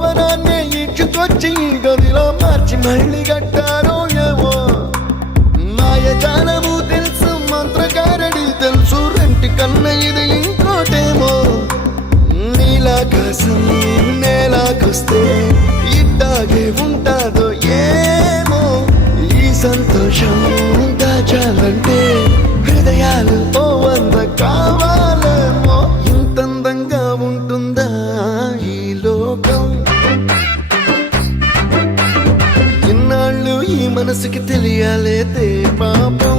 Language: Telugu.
భవనాన్ని ఇచ్చుకొచ్చి గదిలో మార్చి మళ్ళీ కట్టారో ఏమో మాయజాలము తెలుసు మంత్రకారడి తెలుసు రెంటి కన్న ఇది ఇంకోటేమో నీలాకాశం నేలాకొస్తే ఇట్టాగే ఉంటాదో ఏమో ఈ సంతోషం దాచాలంటే హృదయాలు ఓ వంద కావాలేమో ఇంతందంగా ఉంటుందా ఈ లోకం ఇన్నాళ్ళు ఈ మనసుకి తెలియాలేదే పాపం